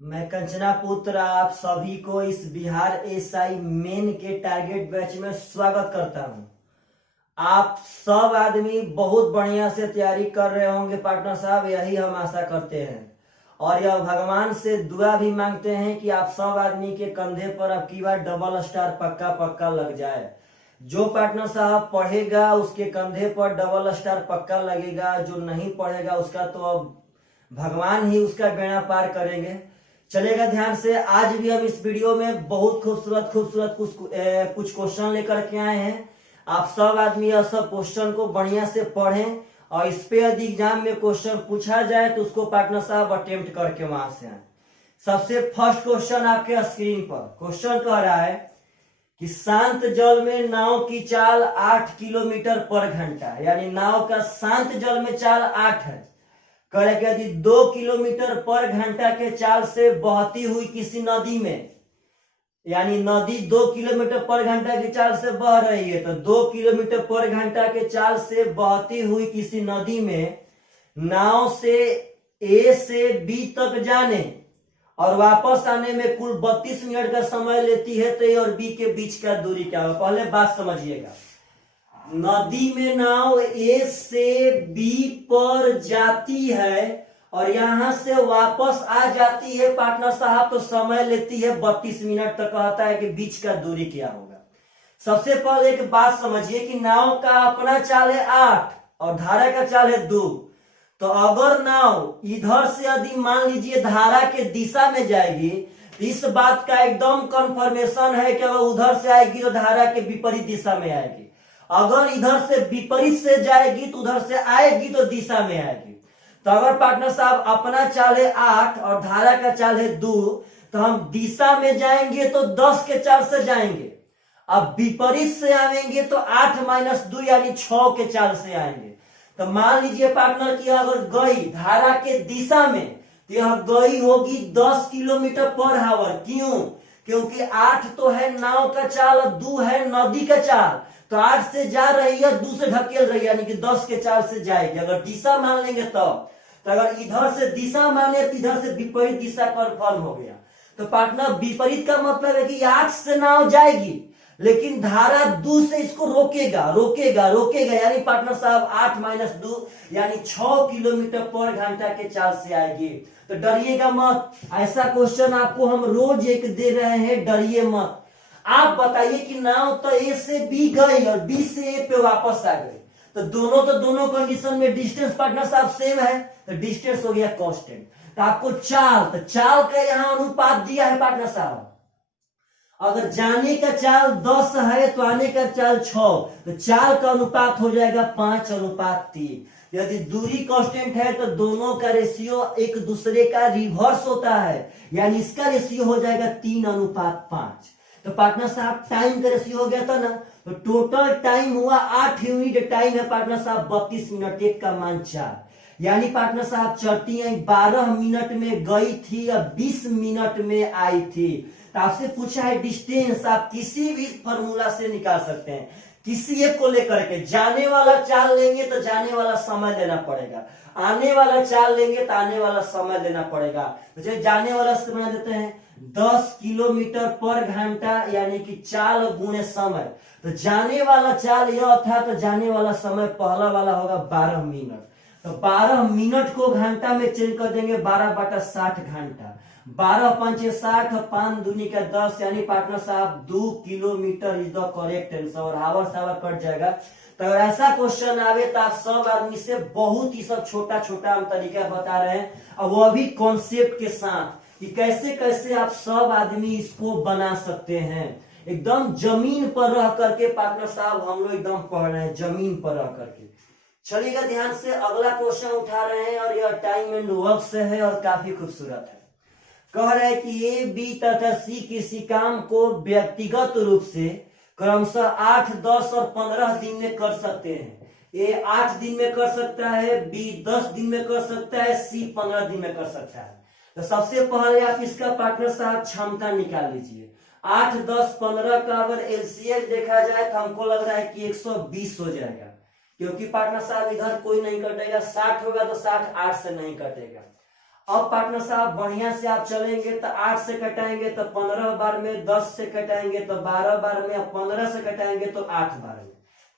मैं कंचना पुत्र आप सभी को इस बिहार एसआई मेन के टारगेट बैच में स्वागत करता हूं। आप सब आदमी बहुत बढ़िया से तैयारी कर रहे होंगे पार्टनर साहब, यही हम आशा करते हैं और यह भगवान से दुआ भी मांगते हैं कि आप सब आदमी के कंधे पर अब की बार डबल स्टार पक्का पक्का लग जाए। जो पार्टनर साहब पढ़ेगा उसके कंधे पर डबल स्टार पक्का लगेगा, जो नहीं पढ़ेगा उसका तो अब भगवान ही उसका बेड़ा पार करेंगे। चलेगा ध्यान से। आज भी हम इस वीडियो में बहुत खूबसूरत खूबसूरत कुछ क्वेश्चन लेकर के आए हैं। आप सब आदमी यह सब क्वेश्चन को बढ़िया से पढ़ें और इस पे यदि एग्जाम में क्वेश्चन पूछा जाए तो उसको पार्टनर साहब अटेम्प्ट करके वहां से आए। सबसे फर्स्ट क्वेश्चन आपके स्क्रीन पर क्वेश्चन कह रहा है कि शांत जल में नाव की चाल 8 किलोमीटर पर घंटा, यानी नाव का शांत जल में चाल 8 है। करेगा यदि 2 किलोमीटर पर घंटा के चाल से बहती हुई किसी नदी में, यानी नदी 2 किलोमीटर पर घंटा की चाल से बह रही है, तो 2 किलोमीटर पर घंटा के चाल से बहती हुई किसी नदी में नाव से ए से बी तक जाने और वापस आने में कुल 32 मिनट का समय लेती है, तो ए और बी के बीच का दूरी क्या होगा? पहले बात समझिएगा। नदी में नाव ए से बी पर जाती है और यहां से वापस आ जाती है पार्टनर साहब, तो समय लेती है 32 मिनट तक। कहता है कि बीच का दूरी क्या होगा। सबसे पहले एक बात समझिए कि नाव का अपना चाल है 8 और धारा का चाल है 2। तो अगर नाव इधर से यदि मान लीजिए धारा के दिशा में जाएगी, इस बात का एकदम कंफर्मेशन है कि अगर उधर से आएगी तो धारा के विपरीत दिशा में आएगी। अगर इधर से विपरीत से जाएगी तो उधर से आएगी तो दिशा में आएगी। तो अगर पार्टनर साहब अपना चाल है 8 और धारा का चाल है 2, तो हम दिशा में जाएंगे तो 10 के चाल से जाएंगे। अब विपरीत से आएंगे तो 8 माइनस 2 यानी 6 के चाल से आएंगे। तो मान लीजिए पार्टनर की अगर गई धारा के दिशा में, तो यह गई होगी 10 किलोमीटर पर आवर। क्यों? क्योंकि 8 तो है नाव का चाल और 2 है नदी का चाल। तो 8 से जा रही है, 2 से ढकेल रही है, यानी कि 10 के चाल से जाएगी। अगर दिशा मान लेंगे तो अगर इधर से दिशा माने तो इधर से विपरीत दिशा कन्फर्म हो गया। तो पार्टनर विपरीत का मतलब है कि 8 से नाव जाएगी लेकिन धारा 2 से इसको रोकेगा रोकेगा रोकेगा, यानी पार्टनर साहब 8 माइनस 2 यानी 6 किलोमीटर पर घंटा के चाल से आएगी। तो डरिएगा मत, ऐसा क्वेश्चन आपको हम रोज एक दे रहे हैं, डरिए मत। आप बताइए कि नाव तो ए से बी गई और बी से ए पे वापस आ गई, तो दोनों कंडीशन में डिस्टेंस पार्टनर साहब सेम है, तो डिस्टेंस हो गया कांस्टेंट। तो आपको चाल का यहाँ अनुपात दिया है पार्टनर साहब। अगर जाने का चाल 10 है तो आने का चाल 6, तो चाल का अनुपात हो जाएगा 5:3। यदि दूरी कांस्टेंट है तो दोनों का रेशियो एक दूसरे का रिवर्स होता है, यानी इसका रेशियो हो जाएगा 3:5। तो पार्टनर साहब टाइम का रेशियो हो गया था ना, तो टोटल टाइम हुआ 8 यूनिट टाइम है पार्टनर साहब 32 मिनट, एक का मान 4, यानी पार्टनर साहब चलती है 12 मिनट में गई थी और 20 मिनट में आई थी। तो आपसे पूछा है डिस्टेंस, आप किसी भी फॉर्मूला से निकाल सकते हैं, किसी एक को लेकर के। जाने वाला चाल लेंगे तो जाने वाला समय लेना पड़ेगा, आने वाला चाल लेंगे तो आने वाला समय लेना पड़ेगा। तो चलिए जाने वाला से बना देते हैं 10 किलोमीटर पर घंटा, यानी कि चाल गुणे समय। तो जाने वाला चाल यह था, तो जाने वाला समय पहला वाला होगा 12 मिनट। तो 12 मिनट को घंटा में चेंज कर देंगे 12/60 घंटा। 12 पंचे 60, 5 दूनी का 10, यानी पार्टनर साहब 2 kilometre is the correct answer. और आवर कट जाएगा। तो अगर ऐसा क्वेश्चन आवे तो आप सब आदमी से बहुत ही सब छोटा छोटा हम तरीका बता रहे हैं, और वो भी कॉन्सेप्ट के साथ कि कैसे कैसे आप सब आदमी इसको बना सकते हैं। एकदम जमीन पर रह करके पार्टनर साहब हम लोग एकदम पढ़ रहे हैं, जमीन पर रह करके। चलिएगा ध्यान से, अगला क्वेश्चन उठा रहे हैं और यह टाइम एंड वर्क से है और काफी खूबसूरत है। कह रहे हैं कि ए बी तथा सी किसी काम को व्यक्तिगत रूप से क्रमशः 8, 10 और 15 दिन में कर सकते हैं। ए 8 दिन में कर सकता है, बी 10 दिन में कर सकता है, सी 15 दिन में कर सकता है। तो सबसे पहले आप इसका पार्टनर साहब क्षमता निकाल लीजिए। 8, 10, 15 का अगर एलसीएम देखा जाए तो हमको लग रहा है कि 120 हो जाएगा, क्योंकि पार्टनर साहब इधर कोई नहीं कटेगा। 60 होगा तो 60 8 से नहीं कटेगा। अब पार्टनर साहब बढ़िया से आप चलेंगे तो 8 से कटाएंगे तो 15 बार में, 10 से कटाएंगे तो 12 बार में, 15 से कटाएंगे तो 8 बार में।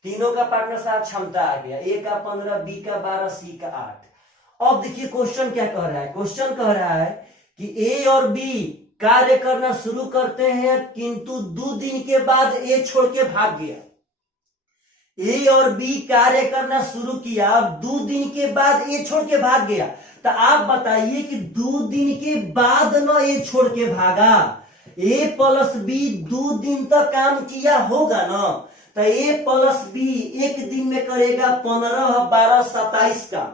तीनों का पार्टनर साहब क्षमता आ गया, ए का 15, बी का 12, सी का 8। अब देखिए क्वेश्चन क्या कह रहा है। क्वेश्चन कह रहा है कि ए और बी कार्य करना शुरू करते हैं किंतु 2 दिन के बाद ए छोड़ के भाग गया। ए और बी कार्य करना शुरू किया और 2 दिन के बाद ए छोड़ के भाग गया। तो आप बताइए कि 2 दिन के बाद न ए छोड़ के भागा, ए प्लस बी 2 दिन तक काम किया होगा ना। तो ए प्लस बी एक दिन में करेगा 15, 12, 27 काम।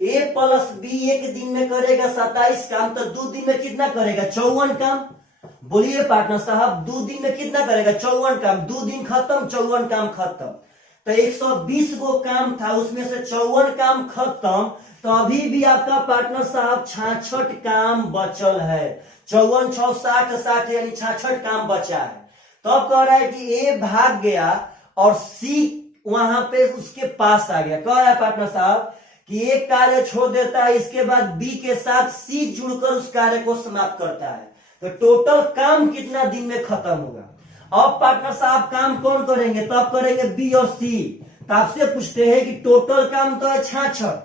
ए प्लस बी एक दिन में करेगा 27 काम, तो 2 दिन में कितना करेगा? 54 काम। बोलिए पार्टनर साहब 2 दिन में कितना करेगा? 54 काम। 2 दिन खत्म, 54 काम खत्म। तो 120 गो काम था, उसमें से 54 काम खत्म। तो अभी भी आपका पार्टनर साहब 66 काम बचल है। 54, 6, 60, 60 यानी 66 काम बचा है। तो अब कह रहा है कि ए भाग गया और सी वहां पे उसके पास आ गया। कह रहा है पार्टनर साहब कि एक कार्य छोड़ देता है, इसके बाद बी के साथ सी जुड़कर उस कार्य को समाप्त करता है। तो टोटल काम कितना दिन में खत्म होगा? अब पार्टनर साहब काम कौन करेंगे? तब करेंगे बी और सी। तो आपसे पूछते हैं कि टोटल काम तो है 66,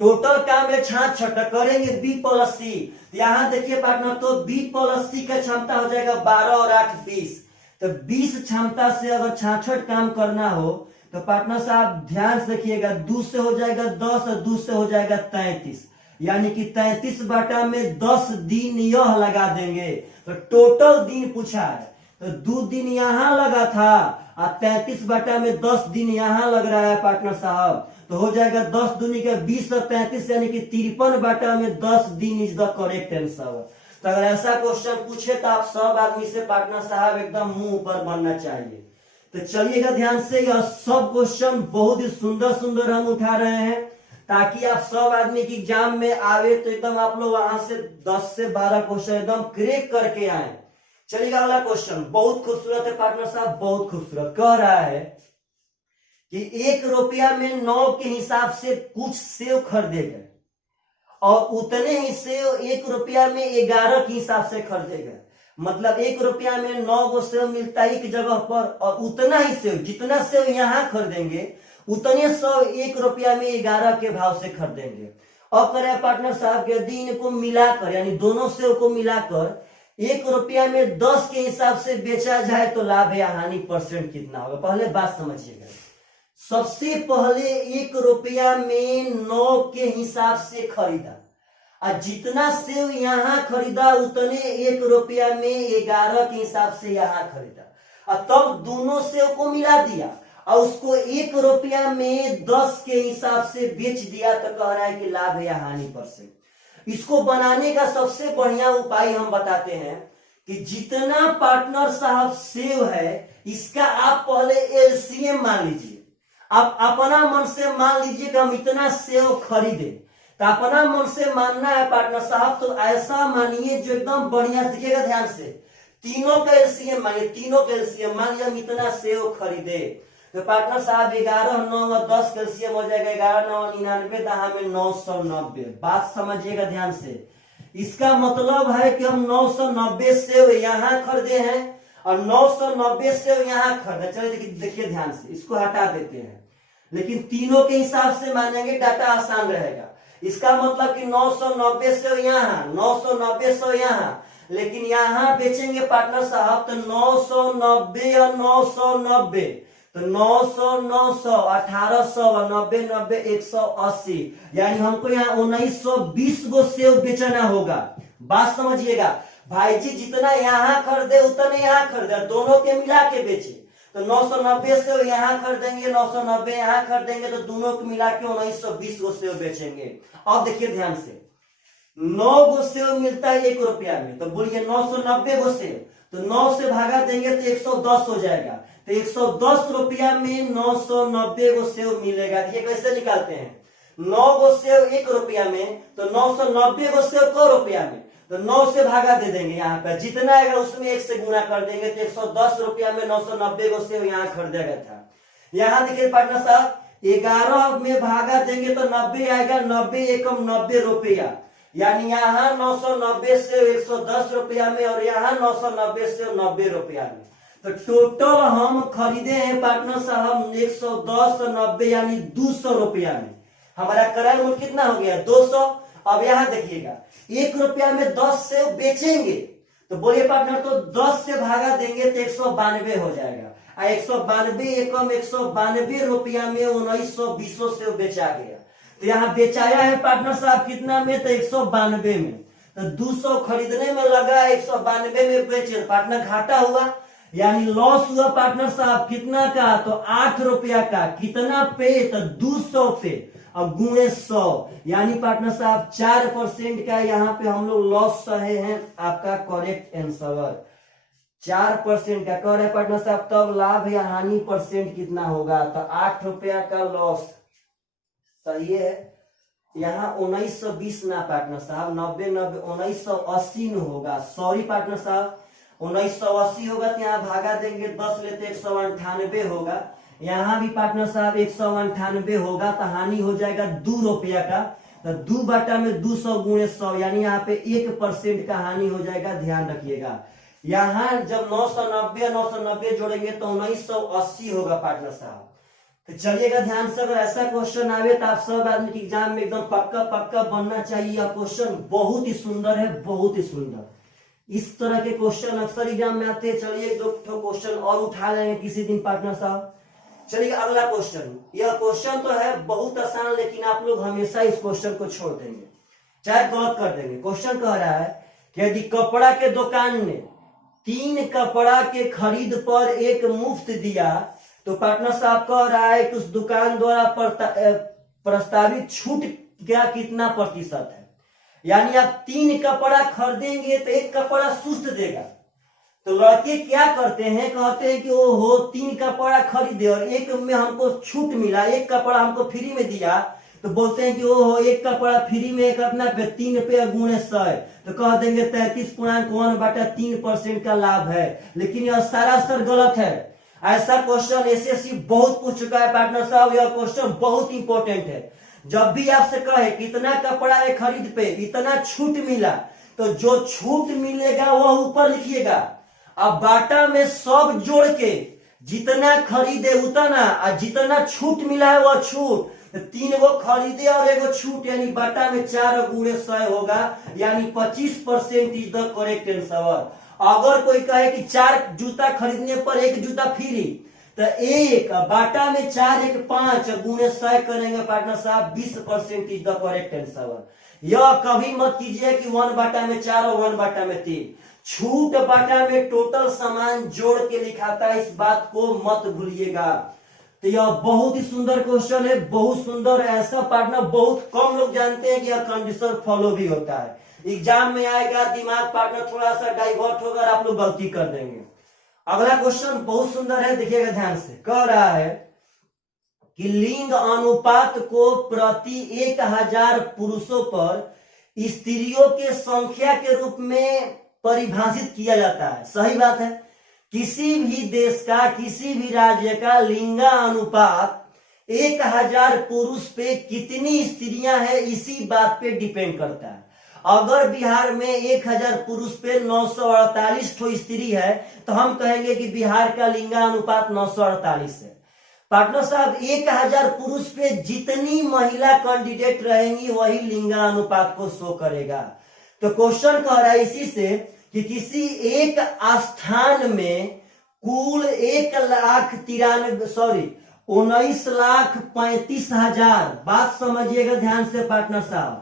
टोटल काम है 66, करेंगे बी प्लस सी। यहां देखिए पार्टनर, तो बी प्लस सी का क्षमता हो जाएगा 12 और 8 20। तो 20 क्षमता से अगर 66 काम करना हो तो पार्टनर साहब ध्यान से देखिएगा, 2 से हो जाएगा 10 और 2 से हो जाएगा 33, यानी कि 33 बटा में 10 दिन यह लगा देंगे। तो टोटल दिन पूछा है, तो 2 दिन यहां लगा था और 33 बटा में 10 दिन यहां लग रहा है पार्टनर साहब। तो हो जाएगा 10 दूनी का 20 और 33 यानी कि 53 बटा में 10 दिन इज द करेक्ट आंसर। तो अगर ऐसा क्वेश्चन पूछे तो आप सब आदमी से पार्टनर साहब एकदम मुंह ऊपर बनना चाहिए। तो चलिएगा ध्यान से, यह सब क्वेश्चन बहुत ही सुंदर सुंदर हम उठा रहे हैं ताकि आप सब आदमी की एग्जाम में आवे तो एकदम आप लोग वहां से 10 से 12 क्वेश्चन एकदम क्रैक करके आए। चलिएगा अगला क्वेश्चन बहुत खूबसूरत है पार्टनर साहब, बहुत खूबसूरत। कह रहा है कि 1 रुपया में 9 के हिसाब से कुछ सेव खरीदेगा और उतने ही सेव 1 रुपया में 11 के हिसाब से खरीदेगा। मतलब 1 रुपया में 9 गो सेव मिलता है एक जगह पर, और उतना ही सेव, जितना सेव यहाँ खरीदेंगे उतने सेव 1 रुपया में 11 के भाव से खरीदेंगे। अब करें पार्टनर साहब के यदि इनको मिलाकर यानी दोनों सेव को मिलाकर 1 रुपया में 10 के हिसाब से बेचा जाए तो लाभ या हानि परसेंट कितना होगा? पहले बात समझिएगा। सबसे पहले 1 रुपया में 9 के हिसाब से खरीदा और जितना सेव यहाँ खरीदा उतने 1 रुपया में 11 के हिसाब से यहाँ खरीदा और तब दोनों सेव को मिला दिया और उसको 1 रुपया में 10 के हिसाब से बेच दिया। तो कह रहा है कि लाभ या हानि परसेंट। इसको बनाने का सबसे बढ़िया उपाय हम बताते हैं कि जितना पार्टनर साहब सेव है इसका आप पहले एलसीएम मान लीजिए। आप अपना मन से मान लीजिए कि हम इतना सेव खरीदे, तो अपना मन से मानना है पार्टनर साहब। तो ऐसा मानिए जो एकदम बढ़िया, दिखेगा ध्यान से, तीनों का एलसीएम मानिए, तीनों का एलसीएम मान लिया हम इतना सेव खरीदे। तो पार्टनर साहब 11, 9 और 10 का एलसीएम हो जाएगा 11, 9, 99, दहा में 990। बात समझिएगा ध्यान से, इसका मतलब है कि हम 990 सेव यहाँ खरीदे हैं और 990 सेव यहाँ खरीदे। चलिए देखिए ध्यान से, इसको हटा देते हैं, लेकिन तीनों के हिसाब से मानेंगे, डाटा आसान रहेगा। इसका मतलब कि 990 सेव यहाँ, 990 सेव यहाँ, लेकिन यहाँ बेचेंगे पार्टनर साहब तो 990 और 990, तो 900, 900, 1800 और 90, 90, 180, यानी हमको यहाँ 1920 गो सेव बेचना होगा। बात समझिएगा भाई जी, जितना यहाँ खरीदे उतने यहाँ खरीदे, दोनों के मिला के बेचे। तो 990 सेव यहाँ खरीदेंगे, 990 यहाँ खरीदेंगे, तो दोनों को मिला के 1920 गो सेव बेचेंगे। अब देखिए ध्यान से, 9 गो सेव मिलता है 1 रुपया में, तो बोलिए 990 गो सेव, तो 9 से भागा देंगे तो 110 हो जाएगा। तो 110 रुपया में 990 गो सेव मिलेगा। देखिए कैसे निकालते हैं, 9 गो सेव 1 रुपया में, तो 990 गो सेव क रुपया में, तो 9 से भागा दे देंगे, यहाँ पर जितना आएगा उसमें 1 से गुना कर देंगे। तो 110 रुपया में 990 गो सेव यहाँ खरीदा गया था। यहाँ देखिए पार्टनर साहब 11 में भागा देंगे तो 90 आएगा, 90 एकम 90 रुपया, यानी यहाँ 990 से 110 रुपया में और यहाँ 990 से 90 रुपया में। तो टोटल हम खरीदे हैं पार्टनर साहब 110 90 यानी 200 रुपया में। हमारा क्रय मूल्य कितना हो गया 200। अब यहाँ देखिएगा 1 रुपया में 10 से बेचेंगे तो बोलिए पार्टनर, तो 10 से भागा देंगे तो 192 हो जाएगा। 192 एकम 192 रुपया में 1920 से बेचा गया। तो यहाँ बेचाया है पार्टनर साहब कितना में, तो 192 में। तो 200 खरीदने में लगा, 192 में बेचे, पार्टनर घाटा हुआ यानी लॉस हुआ पार्टनर साहब कितना का, तो 8 रुपया का। कितना पे, तो 200 पे अब गुणे 100 यानी पार्टनर साहब 4% का यहाँ पे हम लोग लॉस सहे हैं। आपका करेक्ट आंसर 4% का कर है पार्टनर साहब। तब लाभ या हानि परसेंट कितना होगा, तो 8 रुपया का लॉस सही है। यहाँ 1920 ना पार्टनर साहब, 90 90 1980 न होगा, सॉरी पार्टनर साहब 1980 होगा तो यहाँ भागा देंगे 10 लेते 198 होगा। यहाँ भी पार्टनर साहब 198 होगा तो हानि हो जाएगा 2 रुपया का। तो 2 बटा में 200 गुणे 100 यानी यहाँ पे 1% का हानि हो जाएगा, ध्यान रखिएगा। यहाँ जब 990 जोड़ेंगे तो 1980 होगा पार्टनर साहब। तो चलिएगा ध्यान से, अगर ऐसा क्वेश्चन आवे तो आप सब आदमी के एग्जाम में एकदम पक्का बनना चाहिए। यह क्वेश्चन बहुत ही सुंदर है, बहुत ही सुंदर। इस तरह के क्वेश्चन अक्सर एग्जाम में आते हैं। चलिए 2 क्वेश्चन और उठा लेंगे किसी दिन पार्टनर साहब। चलिए अगला क्वेश्चन, यह क्वेश्चन तो है बहुत आसान, लेकिन आप लोग हमेशा इस क्वेश्चन को छोड़ देंगे, चाहे गलत कर देंगे। क्वेश्चन कह रहा है कि यदि कपड़ा के दुकान ने 3 कपड़ा के खरीद पर 1 मुफ्त दिया तो पार्टनर साहब कह रहा है कि उस दुकान द्वारा प्रस्तावित छूट क्या कितना प्रतिशत है। यानी आप 3 कपड़ा खरीदेंगे तो 1 कपड़ा सुस्त देगा। तो लड़के क्या करते हैं, कहते हैं कि ओहो 3 कपड़ा खरीदे और 1 में हमको छूट मिला, 1 कपड़ा हमको फ्री में दिया, तो बोलते हैं कि ओहो 1 कपड़ा फ्री में कितना पे 3 पे गुणे 100, तो कह देंगे 33.1/3% का लाभ है। लेकिन यह सरासर गलत है। ऐसा क्वेश्चन एसएससी बहुत पूछ चुका है पार्टनर साहब, यह क्वेश्चन बहुत इंपॉर्टेंट है। जब भी आपसे कहे कितना कपड़ा है खरीद पे इतना छूट मिला, तो जो छूट मिलेगा वह ऊपर लिखिएगा। अब बाटा में सब जोड़ के जितना खरीदे उतना और जितना छूट मिला है वह छूट, 3 गो खरीदे और 1 गो छूट, यानी बाटा में 4 गुणे 100 होगा, यानी 25% इज द करेक्ट आंसर। अगर कोई कहे कि 4 जूता खरीदने पर 1 जूता फ्री, तो 1 बाटा में 4 1 5 गुणे 100 करेंगे पार्टनर साहब, 20% इज द करेक्ट आंसर। यह कभी मत कीजिए कि 1 बाटा में 4 और 1 बाटा में 3। छूट बाटा में टोटल सामान जोड़ के लिखाता है, इस बात को मत भूलिएगा। तो यह बहुत ही सुंदर क्वेश्चन है, बहुत सुंदर। ऐसा पार्टनर बहुत कम लोग जानते हैं कि यह कंडीशन फॉलो भी होता है। एग्जाम में आएगा, दिमाग पार्टनर थोड़ा सा डाइवर्ट होगा और आप लोग गलती कर देंगे। अगला क्वेश्चन बहुत सुंदर है, देखिएगा ध्यान से। कह रहा है कि लिंग अनुपात को प्रति 1000 पुरुषों पर स्त्रियों के संख्या के रूप में परिभाषित किया जाता है। सही बात है। किसी भी देश का, किसी भी राज्य का लिंगा अनुपात 1000 पुरुष पे कितनी स्त्रियां हैं इसी बात पे डिपेंड करता है। अगर बिहार में 1000 पुरुष पे 948 ठो स्त्री है तो हम कहेंगे कि बिहार का लिंगानुपात 948 है। पार्टनर साहब 1000 पुरुष पे जितनी महिला कैंडिडेट रहेंगी वही लिंगानुपात को शो करेगा। तो क्वेश्चन कह रहा है इसी से कि किसी एक स्थान में कुल 19,35,000, बात समझिएगा ध्यान से पार्टनर साहब।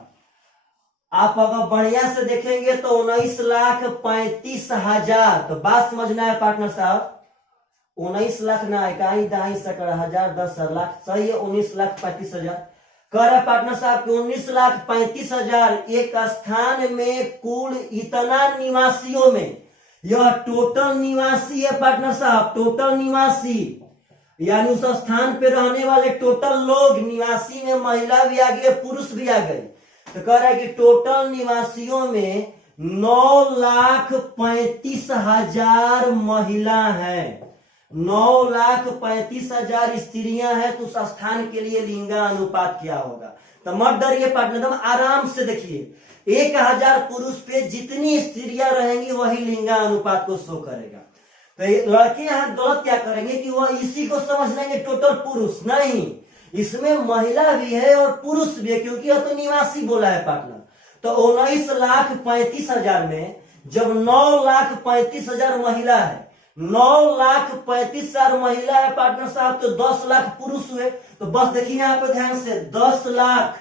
आप अगर बढ़िया से देखेंगे तो 19,35,000, तो बात समझना है पार्टनर साहब। 19 लाख ना है, कहीं दाई सकड़ा 1000 10 लाख, सही है। 19,35,000 कह रहा पार्टनर साहब कि 19,35,000 एक स्थान में कुल इतना निवासियों में, यह टोटल निवासी है पार्टनर साहब, टोटल निवासी यानी उस स्थान पे रहने वाले टोटल लोग, निवासी में महिला भी आ गई, पुरुष भी आ गए। तो कह रहा है कि टोटल निवासियों में 9,35,000 महिला है, 9,35,000 स्त्रियां हैं। तो उस स्थान के लिए लिंगा अनुपात क्या होगा। तो मत डरिए पार्टनर, एकदम आराम से देखिए। 1000 पुरुष पे जितनी स्त्रियां रहेंगी वही लिंगानुपात को शो करेगा। तो लड़के यहाँ गलत क्या करेंगे कि वह इसी को समझ लेंगे टोटल पुरुष, नहीं, इसमें महिला भी है और पुरुष भी है, क्योंकि यह तो निवासी बोला है पार्टनर। तो 19,35,000 में जब 9,35,000 महिला है, 9,35,000 महिला है पार्टनर साहब, तो 10 लाख पुरुष हुए। तो बस देखिए यहाँ पे ध्यान से, 10 लाख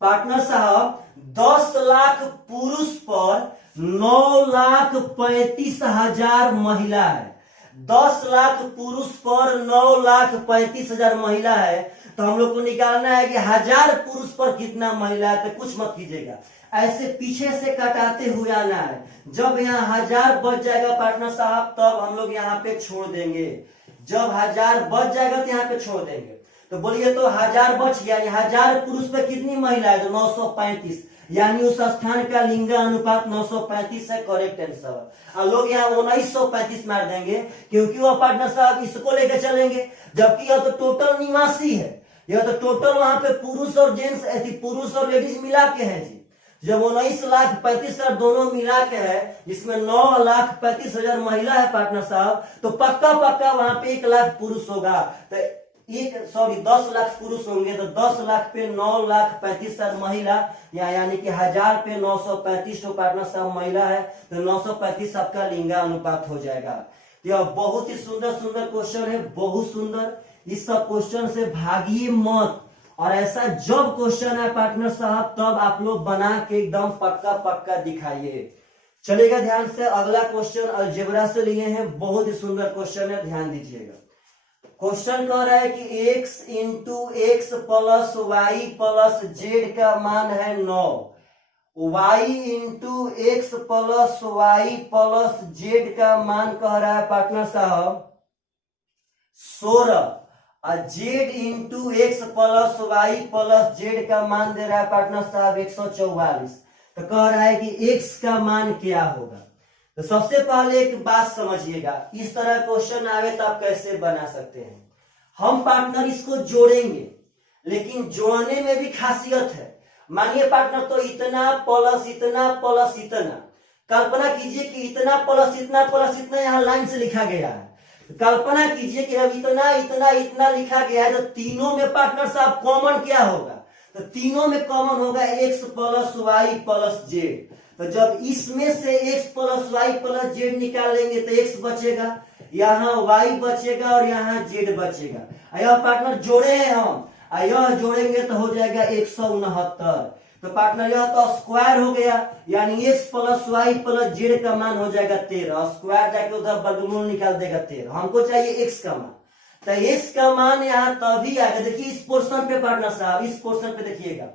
पार्टनर साहब, 10 लाख पुरुष पर 9,35,000 महिला है। 10 लाख पुरुष पर 9,35,000 महिला है, तो हम लोग को निकालना है कि 1000 पुरुष पर कितना महिला है। तो कुछ मत कीजिएगा, ऐसे पीछे से कटाते हुए आना है। जब यहाँ 1000 बच जाएगा पार्टनर साहब, तब हम लोग यहाँ पे छोड़ देंगे। जब 1000 बच जाएगा तो यहाँ पे छोड़ देंगे। तो बोलिए, तो 1000 बच गया, 1000 पुरुष पे कितनी महिला है? तो 935, यानी उस स्थान का लिंग अनुपात 935 है, करेक्ट आंसर। और लोग यहाँ 1935 मार देंगे, क्योंकि वो पार्टनर साहब इसको लेकर चलेंगे, जबकि यह तो टोटल निवासी है, यह तो टोटल वहां पे पुरुष और जेंट्स, पुरुष और लेडीज मिला के है जी। जब 19,35,000 दोनों मिला के है, जिसमें 9,35,000 महिला है पार्टनर साहब, तो पक्का वहां पे 1 लाख पुरुष होगा। तो 10 लाख पुरुष होंगे, तो 10 लाख पे 9,35,000 महिला, यानी कि 1000 पे 935 तो पार्टनर साहब महिला है, तो 935 आपका लिंगा अनुपात हो जाएगा। यह बहुत ही सुंदर क्वेश्चन है, बहुत सुंदर। इस सब क्वेश्चन से भागिए मत, और ऐसा जब क्वेश्चन है पार्टनर साहब, तब आप लोग बना के एकदम पक्का दिखाइए। चलेगा ध्यान से। अगला क्वेश्चन अलजेब्रा से लिए हैं, बहुत ही सुंदर क्वेश्चन है, ध्यान दीजिएगा। क्वेश्चन कह रहा है कि x into x plus y plus z का मान है 9, y into x plus y plus z का मान कह रहा है पार्टनर साहब 16, और z into x plus y plus z का मान दे रहा है पार्टनर साहब 144। तो कह रहा है कि x का मान क्या होगा। तो सबसे पहले एक बात समझिएगा, इस तरह क्वेश्चन आवे तो आप कैसे बना सकते हैं। हम पार्टनर इसको जोड़ेंगे, लेकिन जोड़ने में भी खासियत है। मानिए पार्टनर, तो इतना प्लस इतना प्लस इतना, कल्पना कीजिए कि इतना प्लस इतना यहाँ लाइन से लिखा गया है। कल्पना कीजिए कि अब इतना इतना इतना लिखा गया है, तो तीनों में पार्टनर साहब कॉमन क्या होगा? तो तीनों में कॉमन होगा x plus y plus z. तो जब इसमें से x plus y plus z निकालेंगे तो x बचेगा, यहाँ y बचेगा और यहाँ z बचेगा। यह पार्टनर जोड़े हैं हम, यह जोड़ेंगे तो हो जाएगा 169। तो पार्टनर यह तो स्क्वायर हो गया, यानी x plus y plus z का मान हो जाएगा 13। स्क्वायर जाके उधर वर्गमूल निकाल देगा 13। हमको चाहिए x का मान, तो x का मान यहाँ तभी आएगा। देखिए इस पोर्शन पे पार्टनर साहब, इस पोर्शन पे देखिएगा,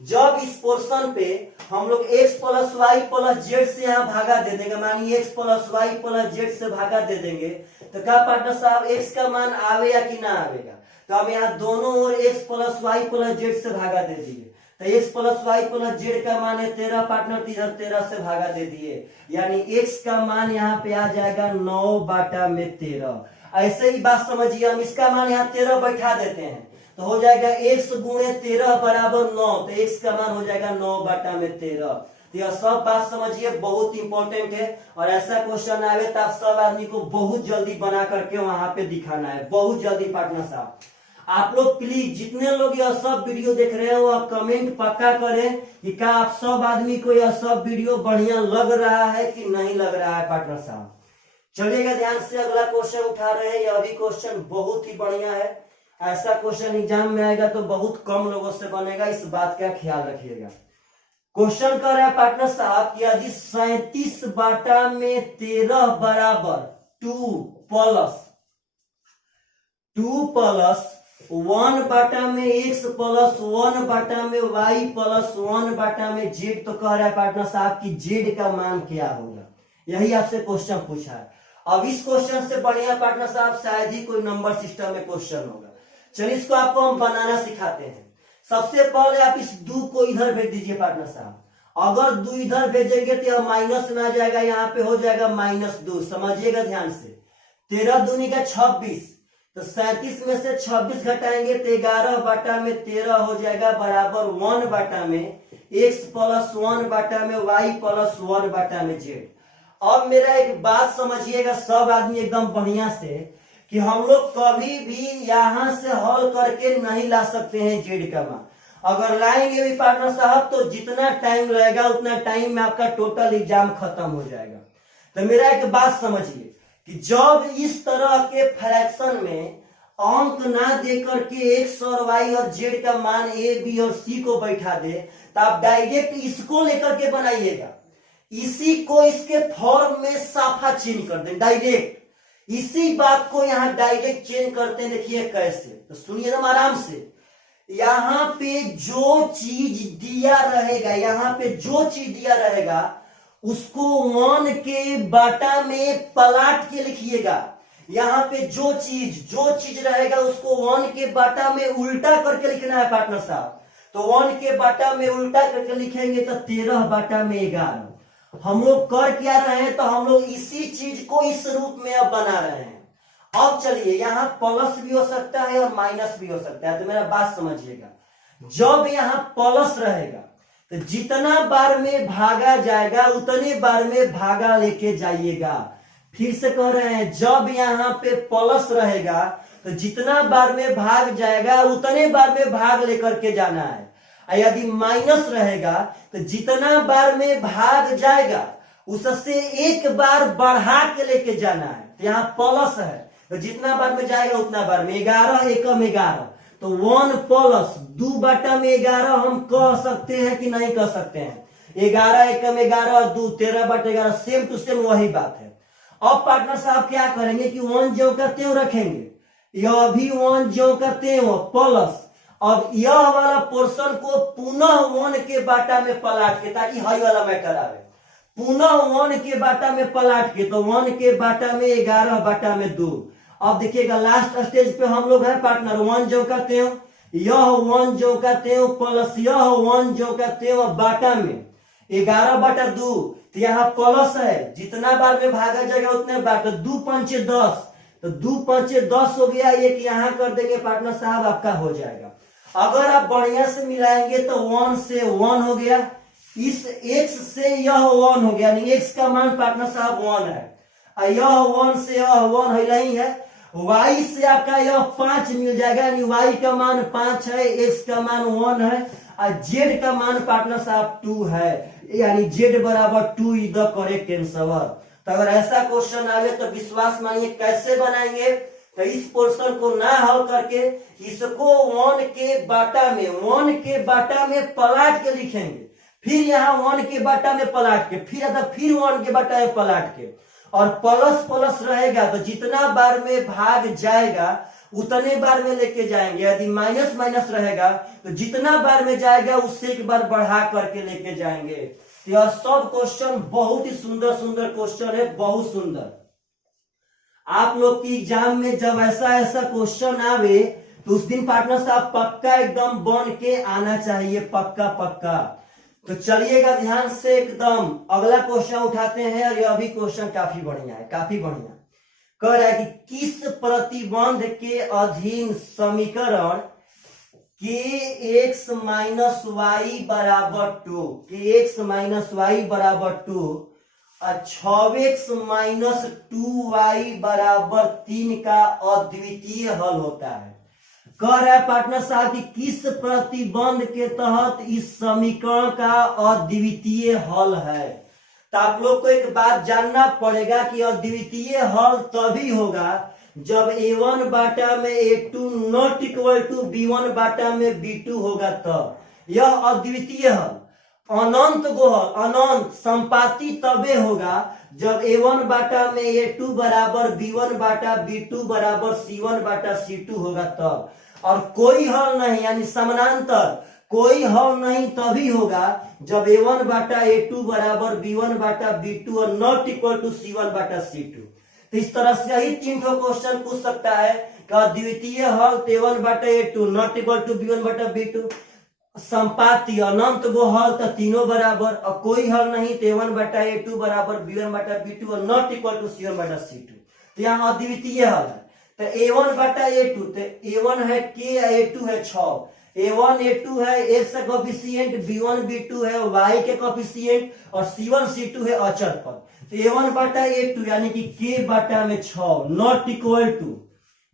जब इस पोर्शन पे हम लोग x plus y plus z से यहाँ भागा दे देंगे, मानिए x plus y plus z से भागा दे देंगे, तो क्या पार्टनर साहब x का मान आवे या कि ना आवेगा? तो हम यहाँ दोनों ओर x plus y plus z से भागा दे दिए, तो x plus y plus z का मान है 13 पार्टनर, इधर 13 से भागा दे दिए, यानी x का मान यहाँ पे आ जाएगा 9/13। ऐसे ही बात समझिए, हम इसका मान यहाँ 13 बैठा देते हैं, तो हो जाएगा x गुणे 13 बराबर 9, तो x का मान हो जाएगा 9/13। तो यह सब बात समझिए, बहुत इंपॉर्टेंट है। और ऐसा क्वेश्चन आवे तो आप सब आदमी को बहुत जल्दी बना करके वहां पे दिखाना है, बहुत जल्दी पार्टनर साहब। आप लोग प्लीज, जितने लोग यह सब वीडियो देख रहे हैं, वह कमेंट पक्का करें कि क्या आप सब आदमी को यह सब वीडियो बढ़िया लग रहा है कि नहीं लग रहा है पार्टनर साहब। चलिएगा ध्यान से, अगला क्वेश्चन उठा रहे हैं। यह भी क्वेश्चन बहुत ही बढ़िया है, ऐसा क्वेश्चन एग्जाम में आएगा तो बहुत कम लोगों से बनेगा, इस बात का ख्याल रखिएगा। क्वेश्चन कर रहा है पार्टनर साहब कि यदि 37/13 बराबर 2 plus 1/x plus 1/y plus 1/z, तो कह रहा है पार्टनर साहब कि z का मान क्या होगा। यही आपसे क्वेश्चन पूछा है। अब इस क्वेश्चन से बढ़िया पार्टनर साहब शायद ही कोई नंबर सिस्टम में क्वेश्चन होगा। चलिए इसको आपको हम बनाना सिखाते हैं। सबसे पहले आप इस 2 को इधर भेज दीजिए पार्टनर साहब। अगर 2 इधर भेजेंगे तो यह माइनस में आ जाएगा, यहाँ पे हो जाएगा -2। समझिएगा ध्यान से, 13 दूनी का 26, तो 37 में से 26 घटाएंगे तो 11/13 हो जाएगा बराबर 1/, x प्लस 1 बटा में y प्लस 1 बटा में z। अब मेरा एक बात समझिएगा सब आदमी एकदम बढ़िया से, कि हम लोग कभी भी यहां से हल करके नहीं ला सकते हैं जेड का मान। अगर लाएंगे भी पार्टनर साहब तो जितना टाइम लगेगा उतना टाइम में आपका टोटल एग्जाम खत्म हो जाएगा। तो मेरा एक बात समझिए कि जब इस तरह के फ्रैक्शन में अंक ना देकर के एक्स और वाई और जेड का मान ए बी और सी को बैठा दे, तो आप डायरेक्ट इसको लेकर के बनाइएगा, इसी को इसके फॉर्म में साफा चेंज कर दें डायरेक्ट। इसी बात को यहां डायरेक्ट चेंज करते हैं, देखिए कैसे, तो सुनिए एकदम आराम से। यहां पे जो चीज दिया रहेगा, यहां पे जो चीज दिया रहेगा उसको 1 के बाटा में पलट के लिखिएगा। यहां पे जो चीज रहेगा उसको 1 के बाटा में उल्टा करके लिखना है पार्टनर साहब। तो 1 के बाटा में उल्टा करके लिखेंगे तो 13 बाटा में 11। हम लोग कर क्या रहे हैं, तो हम लोग इसी चीज को इस रूप में अब बना रहे हैं। अब चलिए, यहां प्लस भी हो सकता है और माइनस भी हो सकता है, तो मेरा बात समझिएगा। जब यहां प्लस रहेगा तो जितना बार में भागा जाएगा उतने बार में भागा लेके जाइएगा। फिर से कह रहे हैं, जब यहां पे प्लस रहेगा तो जितना बार में भाग जाएगा उतने बार में भाग लेकर के जाना है। यदि माइनस रहेगा तो जितना बार में भाग जाएगा उससे एक बार बढ़ा के लेके जाना है। तो यहाँ प्लस है तो जितना बार में जाएगा उतना बार में, 11 एकम 11, तो 1 प्लस 2 बटा में 11 हम कह सकते हैं कि नहीं कह सकते हैं। 11 एकम 11 और 2 13 बटा 11, सेम टू सेम वही बात है। अब पार्टनर साहब क्या करेंगे कि 1 ज्यों का त्यों रखेंगे, यह भी 1 ज्यों का त्यों प्लस। अब यह वाला पोर्शन को पुनः 1 के बाटा में पलट के, ताकि हाई वाला मैटर आवे, पुनः 1 के बाटा में पलट के, तो 1 के बाटा में 11 बाटा में 2। अब देखिएगा लास्ट स्टेज पे हम लोग हैं पार्टनर, 1 ज्यों का त्यों, यह 1 ज्यों का त्यों प्लस यह 1 ज्यों का त्यों बाटा में 11 बटा 2। तो यहाँ प्लस है, जितना बार में भागा जाएगा उतने बार, तो 2 पंचे 10, तो 2 पंचे 10 हो गया। एक यहाँ कर देंगे पार्टनर साहब, आपका हो जाएगा। अगर आप बढ़िया से मिलाएंगे तो 1 से 1 हो गया, इस x से यह 1 हो गया, यानी x का मान पार्टनर साहब 1 है, यह 1 से यह 1 नहीं है। y से आपका यह 5 मिल जाएगा, यानी y का मान 5 है, x का मान 1 है, और z का मान पार्टनर साहब 2 है, यानी z बराबर 2 इज द करेक्ट आंसर। तो अगर ऐसा क्वेश्चन आवे तो विश्वास मानिए कैसे बनाएंगे, तो इस पोर्शन को ना हल करके इसको 1 के बाटा में पलट के लिखेंगे, फिर यहाँ 1 के बाटा में पलट के, फिर 1 के बाटा में पलट के, और प्लस प्लस रहेगा तो जितना बार में भाग जाएगा उतने बार में लेके जाएंगे। यदि माइनस माइनस रहेगा तो जितना बार में जाएगा उससे एक बार बढ़ा करके लेके जाएंगे। तो यह सब क्वेश्चन बहुत ही सुंदर सुंदर क्वेश्चन है, बहुत सुंदर। आप लोग की एग्जाम में जब ऐसा क्वेश्चन आवे तो उस दिन पार्टनर साहब पक्का एकदम बन के आना चाहिए, पक्का पक्का। तो चलिएगा ध्यान से एकदम, अगला क्वेश्चन उठाते हैं, और यह भी क्वेश्चन काफी बढ़िया है, काफी बढ़िया। कह रहा है कि किस प्रतिबंध के अधीन समीकरण kx माइनस वाई बराबर 2, kx माइनस वाई बराबर 2 और 6x माइनस 2y बराबर 3 का अद्वितीय हल होता है। कह रहा है पार्टनर साहब कि किस प्रतिबंध के तहत इस समीकरण का अद्वितीय हल है। तो आप लोग को एक बात जानना पड़ेगा कि अद्वितीय हल तभी होगा जब a1 बाटा में a2 not equal to b1 बाटा में b2 होगा, तब यह अद्वितीय हल। अनंत गोहल, अनंत संपाती तबे होगा जब a1 बाटा में a2 बराबर b1 बाटा b2 बराबर c1 बाटा c2 होगा तब। और कोई हल नहीं, यानी समानांतर कोई हल नहीं तभी होगा जब a1 बाटा a2 बराबर b1 बाटा b2 और not equal to c1 Bata c2। तो इस तरह से ही 3 क्वेश्चन पूछ सकता है कि द्वितीय हल a1 बाटा a2 not equal to b1 बाटा b2, संपाती अनंत गो हल तो तीनों बराबर, और कोई हल नहीं तो a1 बाटा a2 बराबर b1 बाटा b2 और not equal to c1 Bata c2। तो यहाँ अद्वितीय हल है। तो a1 बाटा a2, तो a1 है k, a2 है 6, A1 A2 है x का कोफिशिएंट, B1 B2 है y के कोफिशिएंट और C1 C2 है अचर पद। तो A1 बटा A2 यानी कि k बटा में 6 नॉट इक्वल टू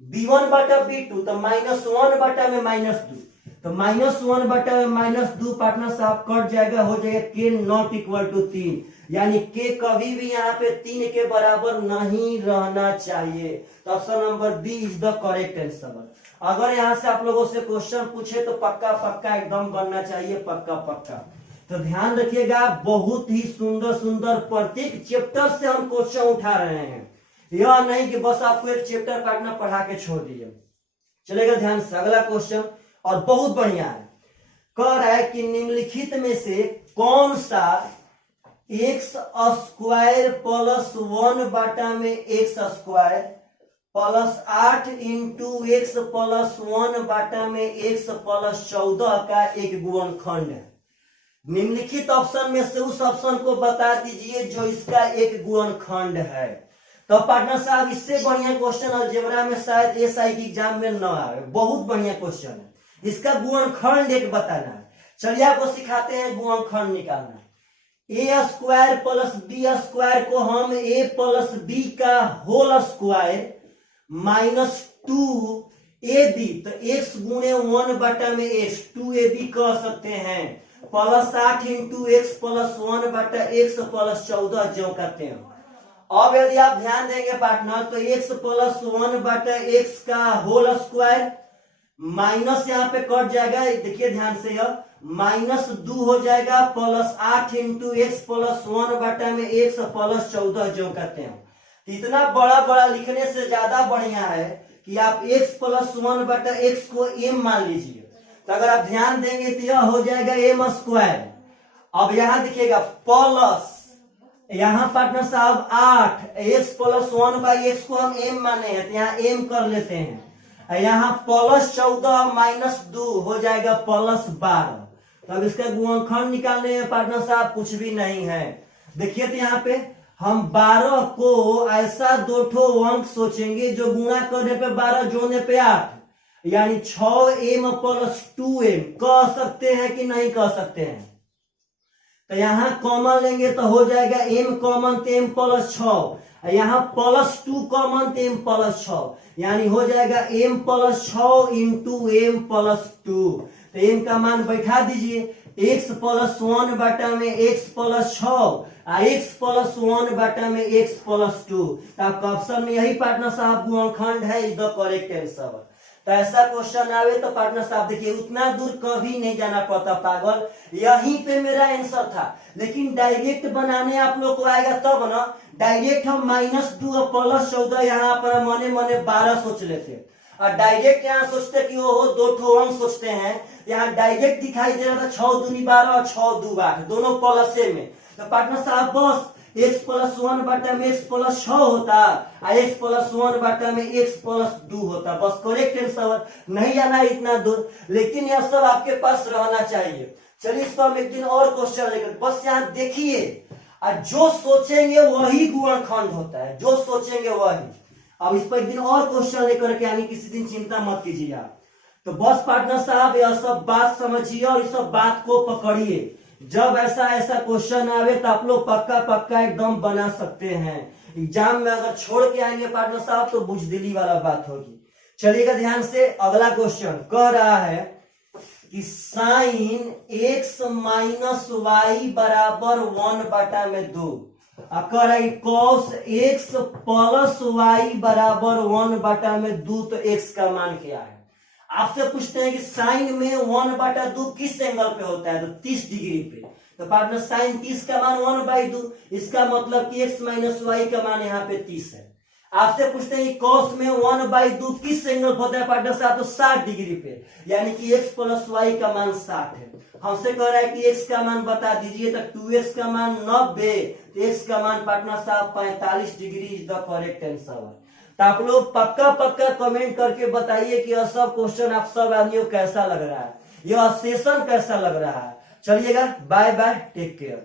B1 बटा B2 तो -1 बटा में -2 तो -1 बटा में -2 पार्टनर साहब कट जाएगा, हो जाएगा k नॉट इक्वल टू 3 यानी k कभी भी यहाँ पे 3 के बराबर नहीं रहना चाहिए। तो option number B is the correct answer. अगर यहाँ से आप लोगों से क्वेश्चन पूछे तो पक्का पक्का एकदम बनना चाहिए, पक्का पक्का। तो ध्यान रखिएगा, बहुत ही सुंदर सुंदर प्रत्येक चैप्टर से हम क्वेश्चन उठा रहे हैं, यह नहीं कि बस आपको एक चैप्टर पार्टनर पढ़ा के छोड़ दिए। चलेगा ध्यान से अगला क्वेश्चन, और बहुत बढ़िया है। कह रहा है कि निम्नलिखित में से कौन सा x स्क्वायर प्लस 1 बटा में x square plus 8 into x plus 1 बटा में x प्लस 14 का एक गुणनखंड है। निम्नलिखित ऑप्शन में से उस ऑप्शन को बता दीजिए जो इसका एक गुणनखंड है। तो पार्टनर साहब इससे बढ़िया क्वेश्चन अलजेब्रा में शायद एसआई की एग्जाम में न आए, बहुत बढ़िया क्वेश्चन है। इसका गुणनखंड एक बताना है। चलिए आपको सिखाते हैं गुणनखंड निकालना। ए स्क्वायर प्लस बी स्क्वायर को हम ए प्लस बी का होल स्क्वायर -2 ए बी, तो x गुणे 1 बटा में x 2ab कह सकते हैं, प्लस 8 इंटू एक्स प्लस 1 बटा x प्लस 14 जो करते हैं। अब यदि आप ध्यान देंगे पार्टनर तो x प्लस 1 बटा x का होल स्क्वायर माइनस यहाँ पे कट जाएगा, देखिए ध्यान से, यह -2 हो जाएगा, प्लस 8 इंटू एक्स प्लस 1 बटा में x प्लस 14 जो करते हैं। इतना बड़ा बड़ा लिखने से ज्यादा बढ़िया है कि आप x प्लस 1 बटा x को m मान लीजिए। तो अगर आप ध्यान देंगे तो यह हो जाएगा m स्क्वायर। अब यहां दिखेगा प्लस, यहाँ पार्टनर साहब 8 x प्लस 1 बाई एक्स को हम m माने हैं तो यहाँ m कर लेते हैं। यहाँ प्लस 14 -2 हो जाएगा प्लस 12। तो अब इसका गुणनखंड निकालने में पार्टनर साहब कुछ भी नहीं है। देखिए तो यहाँ पे हम 12 को ऐसा दो ठो अंक सोचेंगे जो गुणा करने पे 12 जोड़ने पे 8 यानी 6m प्लस 2m कह सकते हैं कि नहीं कह सकते हैं। तो यहाँ कॉमन लेंगे तो हो जाएगा m कॉमन तो m प्लस 6, यहाँ प्लस 2 कॉमन तो m प्लस 6 यानी हो जाएगा m plus 6 into m plus 2। तो m का मान बैठा दीजिए, x प्लस 1 बटा में x प्लस 6 x प्लस 1 बटा में x प्लस 2। तो आपका ऑप्शन में यही पार्टनर साहब गुणनखंड है, इज द करेक्ट आंसर। तो ऐसा क्वेश्चन आवे तो पार्टनर साहब देखिए उतना दूर कभी नहीं जाना पड़ता पागल, यहीं पे मेरा आंसर था। लेकिन डायरेक्ट बनाने आप लोग को आएगा तब ना, डायरेक्ट हम -2 और प्लस 14 यहाँ पर मने मने 12 सोच लेते, और डायरेक्ट यहाँ सोचते कि वो दो ठो अंक सोचते हैं। यहाँ डायरेक्ट दिखाई दे रहा था 6 दूनी 12 और 6 दू 8 दोनों प्लस में। तो पार्टनर साहब बस x प्लस 1 बटा में x प्लस 6 होता और x प्लस 1 बटा में x प्लस 2 होता, बस करेक्ट आंसर। नहीं जाना इतना दूर, लेकिन यह सब आपके पास रहना चाहिए। चलिए इस पर हम एक दिन और क्वेश्चन लेकर, बस यहाँ देखिए, और जो सोचेंगे वही गुणनखंड होता है, जो सोचेंगे वही। अब इस पर एक दिन और क्वेश्चन लेकर के आगे, किसी दिन चिंता मत कीजिए आप। तो बस पार्टनर साहब यह सब बात समझिए और इस सब बात को पकड़िए। जब ऐसा ऐसा क्वेश्चन आवे तो आप लोग पक्का पक्का एकदम बना सकते हैं। एग्जाम में अगर छोड़ के आएंगे पार्टनर साहब तो बुजदिली वाला बात होगी। चलिएगा ध्यान से, अगला क्वेश्चन कह रहा है कि साइन x माइनस वाई बराबर 1 बटा में 2। अब कह रहा है cos x प्लस वाई बराबर 1 बटा में 2, तो x का मान क्या है। आपसे पूछते हैं कि साइन में 1 बटा 2 किस एंगल पे होता है, तो 30 डिग्री पे। तो पार्टनर साइन 30 का मान 1/2, इसका मतलब कि x माइनस वाई का मान यहाँ पे 30 है। आपसे पूछते हैं कि cos में 1/2 किस एंगल पे होता है पार्टनर साहब, तो 60 डिग्री पे, यानी कि x प्लस वाई का मान 60 है। हमसे कह रहा है कि x का मान बता दीजिए, तो 2x का मान 90, तो x का मान पार्टनर साहब 45 degree is the correct answer. तो आप लोग पक्का पक्का कमेंट करके बताइए कि यह सब क्वेश्चन आप सब आदमियों कैसा लग रहा है, यह सेशन कैसा लग रहा है। चलिएगा, बाय बाय, टेक केयर।